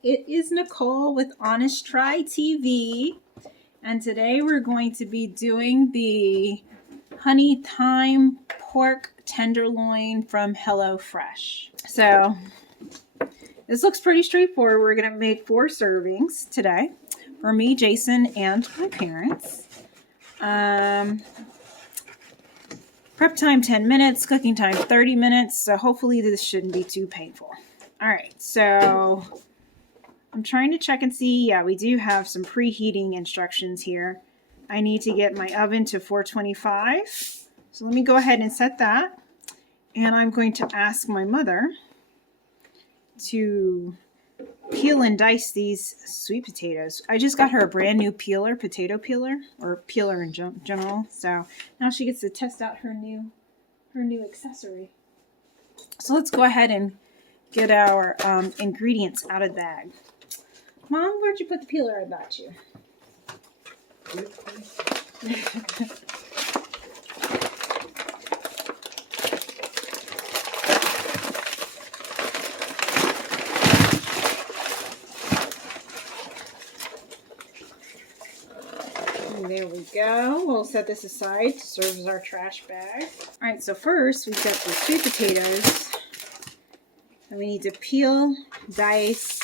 It is Nicole with Honest Try TV, and today we're going to be doing the Honey Thyme Pork Tenderloin from HelloFresh. So this looks pretty straightforward. We're going to make 4 servings today for me, Jason, and my parents. Prep time 10 minutes, cooking time 30 minutes, so hopefully this shouldn't be too painful. All right, so I'm trying to check and see. Yeah, we do have some preheating instructions here. I need to get my oven to 425. So let me go ahead and set that. And I'm going to ask my mother to peel and dice these sweet potatoes. I just got her a brand new peeler, potato peeler, or peeler in general. So now she gets to test out her new accessory. So let's go ahead and get our ingredients out of the bag. Mom, where'd you put the peeler I bought you? There we go. We'll set this aside to serve as our trash bag. All right, so first we've got the sweet potatoes. And we need to peel, dice,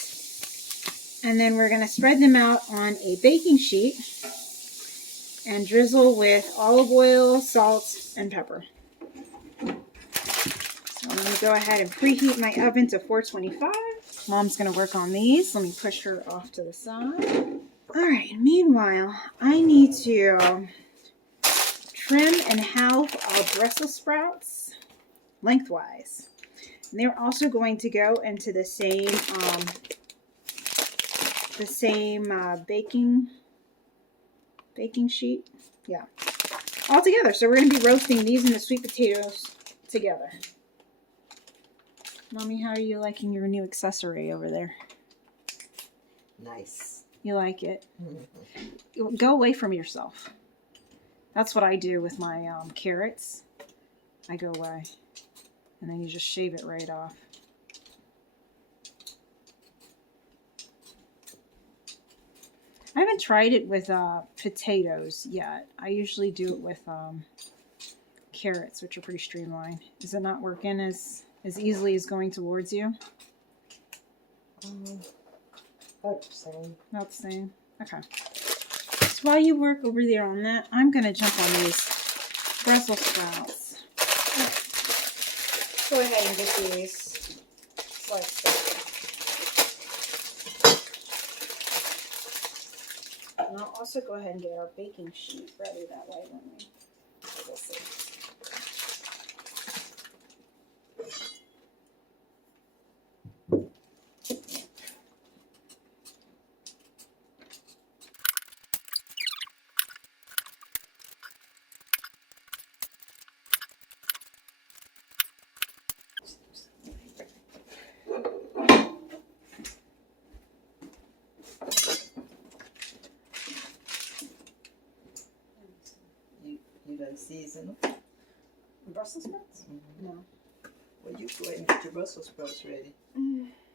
and then we're going to spread them out on a baking sheet and drizzle with olive oil, salt, and pepper. So I'm going to go ahead and preheat my oven to 425. Mom's going to work on these. Let me push her off to the side. All right, meanwhile, I need to trim and halve our Brussels sprouts lengthwise. And they're also going to go into the same baking sheet. Yeah, all together. So we're going to be roasting these and the sweet potatoes together. Mommy, how are you liking your new accessory over there? Nice. You like it? Mm-hmm. Go away from yourself. That's what I do with my carrots. I go away. And then you just shave it right off. I haven't tried it with potatoes yet. I usually do it with carrots, which are pretty streamlined. Is it not working as easily as going towards you? About the same. About the same? Okay. So while you work over there on that, I'm going to jump on these Brussels sprouts. Go ahead and get these sliced up. And I'll also go ahead and get our baking sheet ready that way when we'll see. You don't season Brussels sprouts? Mm-hmm. No. Well, you go ahead and get your Brussels sprouts ready.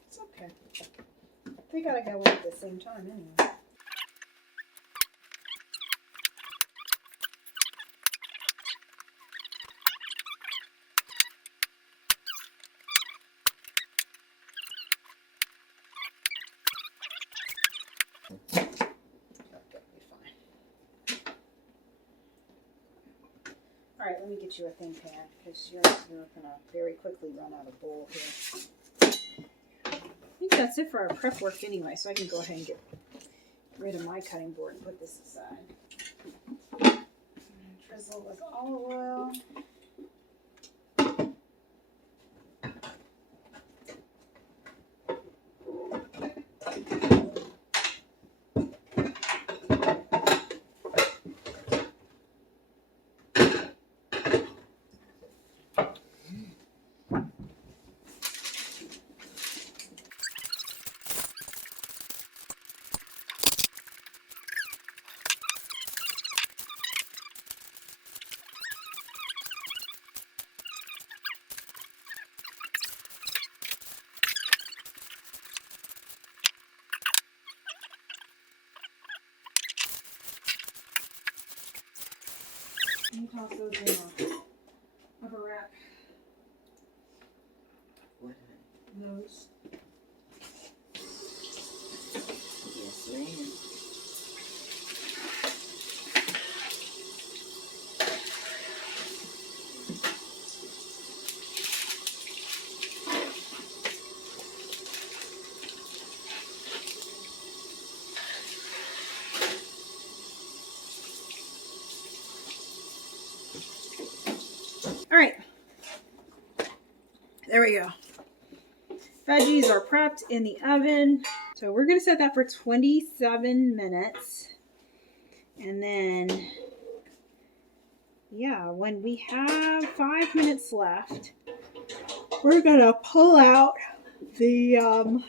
It's okay. They gotta go at the same time anyway. All right, let me get you a thin pan because you're going to very quickly run out of bowl here. I think that's it for our prep work anyway, so I can go ahead and get rid of my cutting board and put this aside. Drizzle with olive oil. toss those in a upper rack. What? Those. Yes, ma'am. All right. There we go. Veggies are prepped in the oven. So we're going to set that for 27 minutes. And then, yeah, when we have 5 minutes left, we're going to pull out the,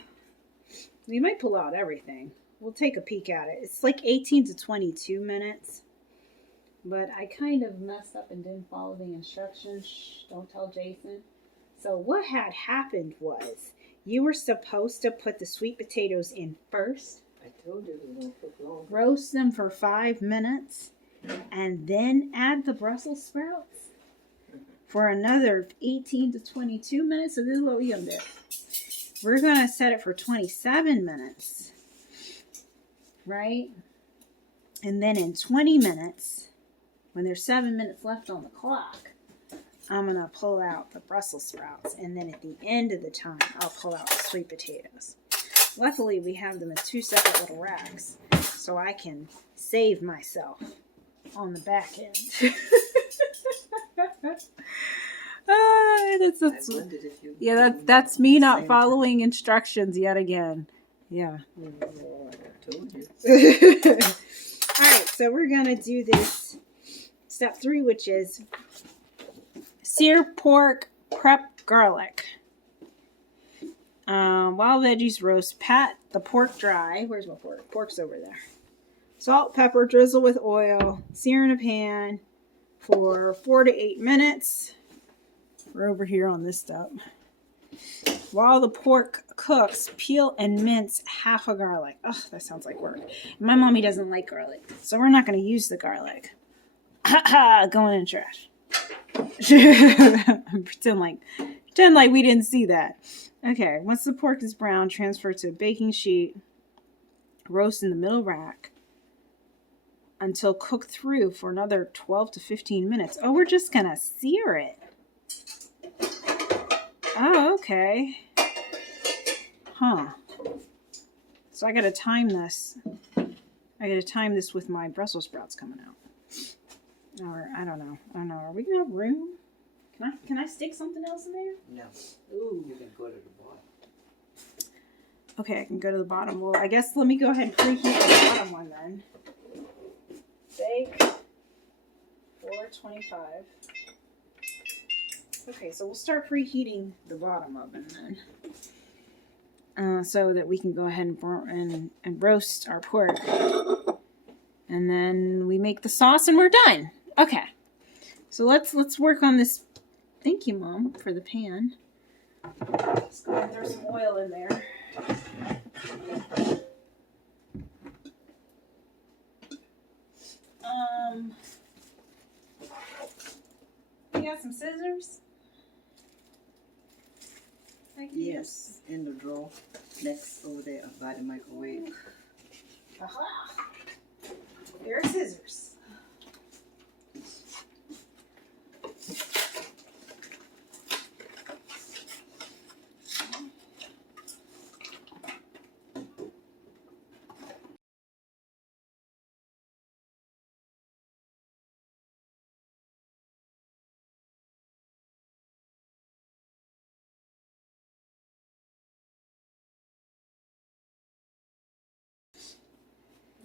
we might pull out everything. We'll take a peek at it. It's like 18 to 22 minutes. But I kind of messed up and didn't follow the instructions. Shh, don't tell Jason. So what had happened was you were supposed to put the sweet potatoes in first. I told you it was going to cook long. Roast them for 5 minutes. And then add the Brussels sprouts for another 18 to 22 minutes. So this is what we're going to do. We're going to set it for 27 minutes. Right? And then in 20 minutes, when there's 7 minutes left on the clock, I'm going to pull out the Brussels sprouts. And then at the end of the time, I'll pull out the sweet potatoes. Luckily, we have them in 2 separate little racks, so I can save myself on the back end. That's me not following instructions yet again. Yeah. Lord, I told you. All right, so we're going to do this step 3, which is sear pork, prep garlic. While veggies roast, pat the pork dry. Where's my pork? Pork's over there. Salt, pepper, drizzle with oil. Sear in a pan for 4 to 8 minutes. We're over here on this step. While the pork cooks, peel and mince half a garlic. Ugh, that sounds like work. My mommy doesn't like garlic, so we're not going to use the garlic. Ha ha, going in the trash. Pretend like we didn't see that. Okay, once the pork is brown, transfer to a baking sheet. Roast in the middle rack until cooked through for another 12 to 15 minutes. Oh, we're just gonna sear it. Oh, okay. Huh. So I gotta time this. I gotta time this with my Brussels sprouts coming out. Or I don't know. Are we gonna have room? Can I stick something else in there? No. Ooh. You can go to the bottom. Okay, I can go to the bottom. Well, I guess let me go ahead and preheat the bottom one then. Bake 425. Okay, so we'll start preheating the bottom oven then. So that we can go ahead and roast our pork. And then we make the sauce and we're done. Okay. So let's work on this. Thank you, Mom, for the pan. Let's go ahead and throw some oil in there. You got some scissors? Thank you. Yes, in the drawer. Next over there by the microwave. Aha! There are scissors.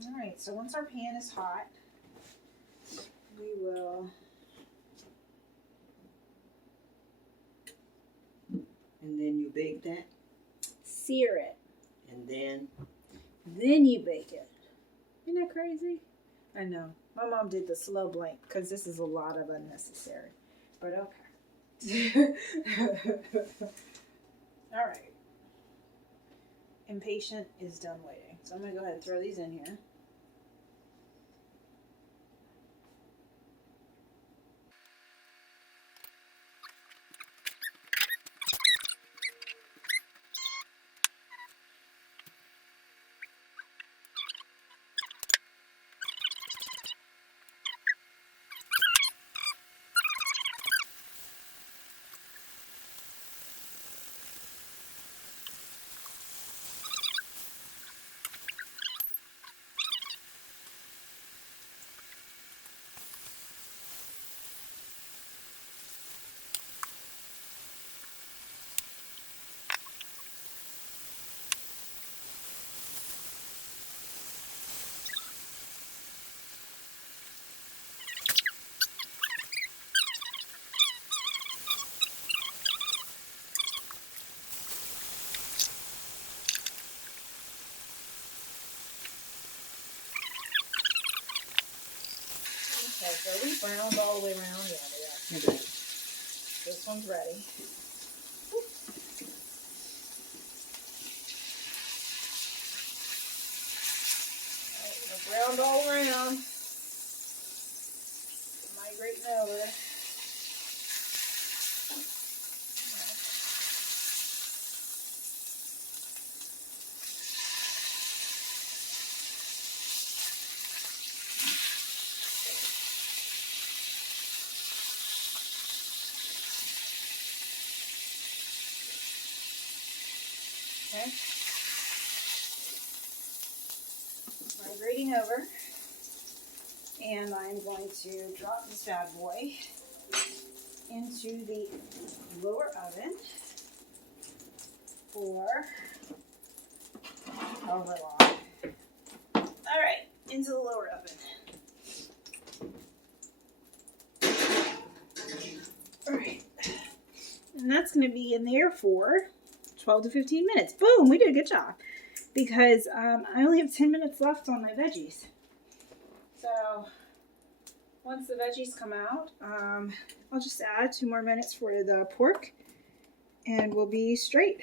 Alright, so once our pan is hot, we will... And then you bake that. sear it. And then Then you bake it. Isn't that crazy? I know. My mom did the slow blank because this is a lot of unnecessary. But okay. Alright. Impatient is done waiting. So I'm going to go ahead and throw these in here. Are we browned all the way around? Yeah, they are. Okay. This one's ready. Alright, we're browned all around. Migrating over. Okay. Migrating over. And I'm going to drop this bad boy into the lower oven for however long. Alright, into the lower oven. Alright. And that's going to be in there for 12 to 15 minutes. Boom! We did a good job. Because I only have 10 minutes left on my veggies. So, once the veggies come out, I'll just add 2 more minutes for the pork. And we'll be straight.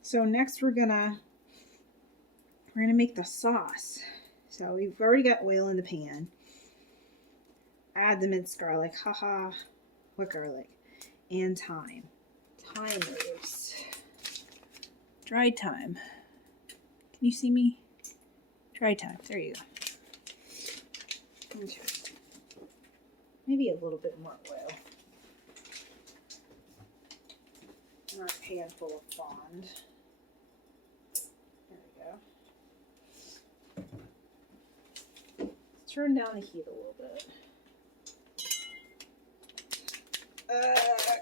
So next we're gonna make the sauce. So we've already got oil in the pan. Add the minced garlic. Haha. What garlic? And thyme. Thyme leaves. Dried thyme. Can you see me? Dried thyme. There you go. Okay. Maybe a little bit more oil. And our pan full of fond. There we go. Let's turn down the heat a little bit.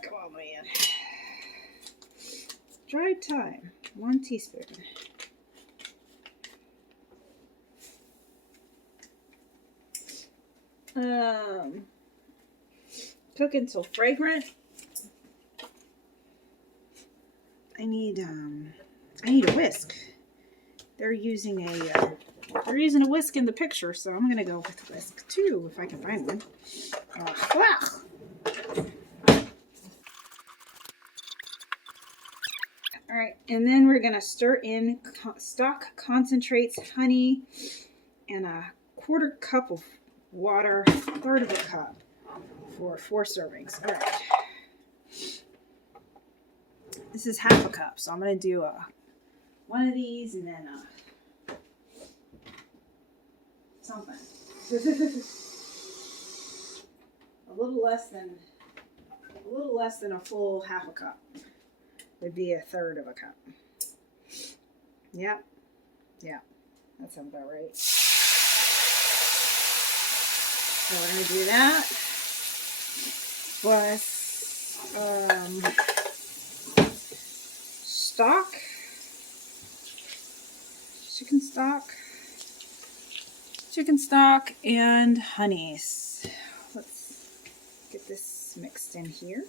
Come on, man. Dried thyme, 1 teaspoon. Cook until fragrant. I need a whisk. They're using a whisk in the picture, so I'm gonna go with whisk too if I can find one. All right, and then we're gonna stir in stock concentrates, honey, and a 1/4 cup of water, 1/3 of a cup for 4 servings. All right. This is 1/2 a cup, so I'm going to do one of these and then something. a little less than a full 1/2 a cup would be 1/3 of a cup. Yep. Yeah, that sounds about right. So we're going to do that. Plus stock, chicken stock, and honeys. Let's get this mixed in here.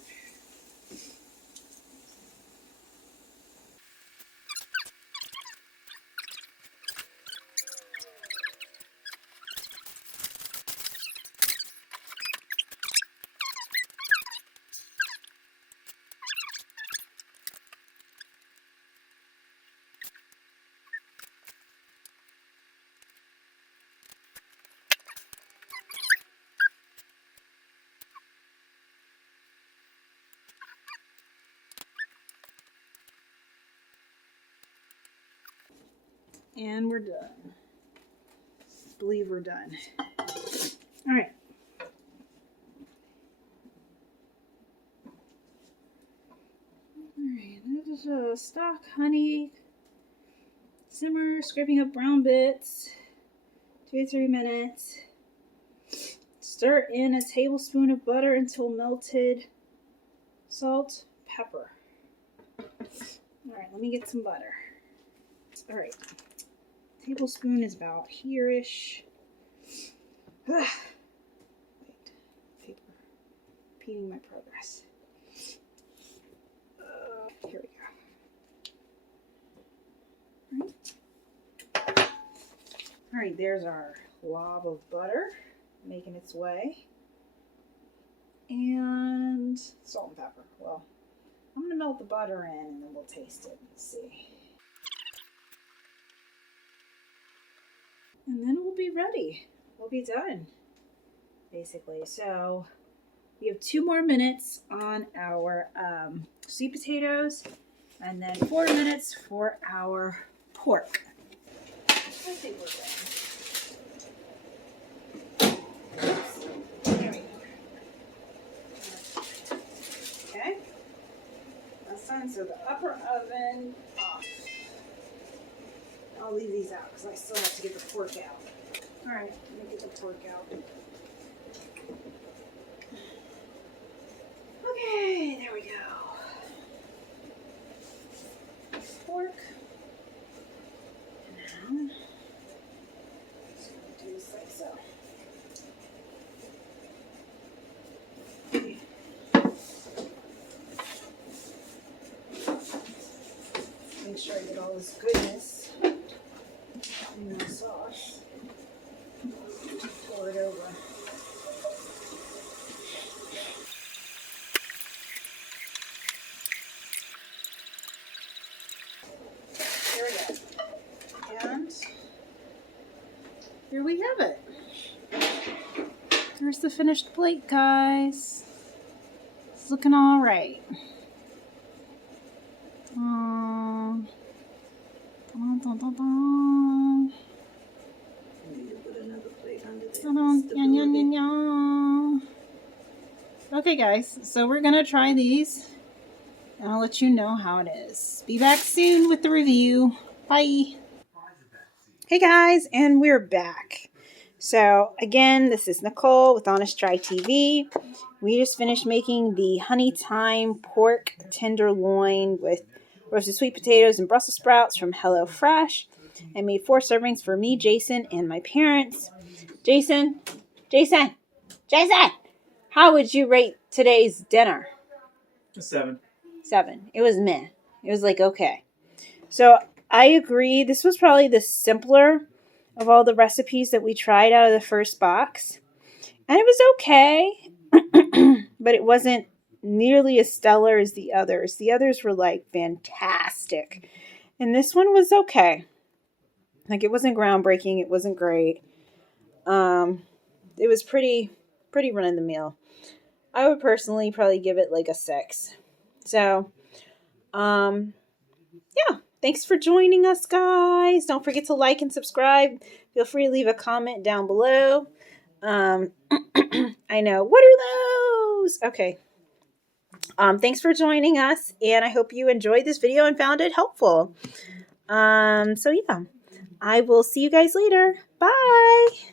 And we're done. I believe we're done. All right. Alright, this is stock, honey, simmer, scraping up brown bits, 2 to 3 minutes. Stir in a tablespoon of butter until melted. Salt, pepper. Alright, let me get some butter. Alright, tablespoon is about here-ish. Wait, paper, repeating my progress. Here we go. Alright, there's our glob of butter. making its way. And salt and pepper. Well, I'm going to melt the butter in and then we'll taste it. Let's see. And then we'll be ready. We'll be done, basically. So we have 2 more minutes on our sweet potatoes and then 4 minutes for our pork. I think we're done. Oops. There we go. Okay. That's done. So the upper oven off. I'll leave these out because I still have to get the pork out. All right, let me get the pork out. Okay, there we go. Pork. And now, just going to do this like so. Make sure I get all this goodness in my sauce. Pour it over. There we go. And here we have it. Here's the finished plate, guys. It's looking all right. Dun, dun, dun. Need to put another plate under there. Okay, guys, so we're gonna try these and I'll let you know how it is. Be back soon with the review. Bye. Hey guys, and we're back. So again, this is Nicole with Honest Try TV. We just finished making the Honey Thyme Pork Tenderloin with roasted sweet potatoes and Brussels sprouts from HelloFresh. I made 4 servings for me, Jason, and my parents. Jason, how would you rate today's dinner? A 7. 7. It was meh. It was like, okay. So I agree. This was probably the simpler of all the recipes that we tried out of the first box. And it was okay, but it wasn't nearly as stellar as the others. The others were like fantastic. And this one was okay. Like, it wasn't groundbreaking. It wasn't great. It was pretty run of the mill. I would personally probably give it like a 6. So, yeah. Thanks for joining us, guys. Don't forget to like and subscribe. Feel free to leave a comment down below. I know. What are those? Okay. Thanks for joining us, and I hope you enjoyed this video and found it helpful. So yeah, I will see you guys later. Bye.